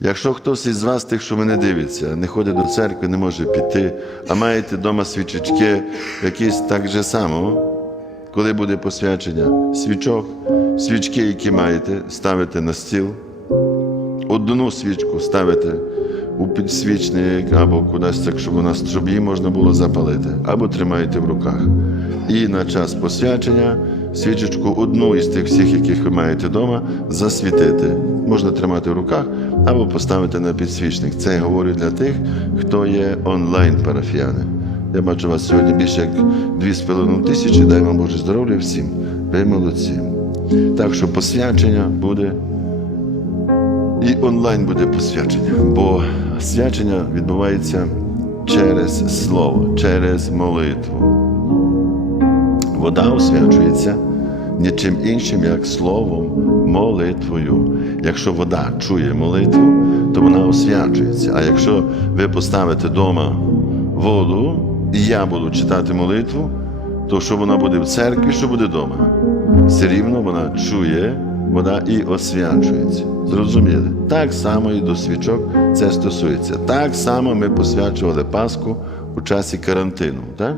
Якщо хтось із вас, тих, що мене дивиться, не ходить до церкви, не може піти, а маєте вдома свічечки, якісь так же само, коли буде посвячення свічок, свічки, які маєте, ставите на стіл, одну свічку ставите у підсвічник або кудись так, щоб вона щоб її можна було запалити, або тримаєте в руках. І на час посвячення свічечку одну із тих всіх, яких ви маєте вдома, засвітити. Можна тримати в руках або поставити на підсвічник. Це я говорю для тих, хто є онлайн-парафіяни. Я бачу вас сьогодні більше як 2,5 тисячі. Дай вам Боже здоров'я всім. Ви молодці. Так що посвячення буде і онлайн буде посвячення, бо свячення відбувається через слово, через молитву. Вода освячується нічим іншим, як словом, молитвою. Якщо вода чує молитву, то вона освячується. А якщо ви поставите вдома воду, і я буду читати молитву, то що вона буде в церкві, що буде вдома? Все рівно вона чує, вода і освячується. Зрозуміли? Так само і до свічок це стосується. Так само ми посвячували Пасху у часі карантину. Так?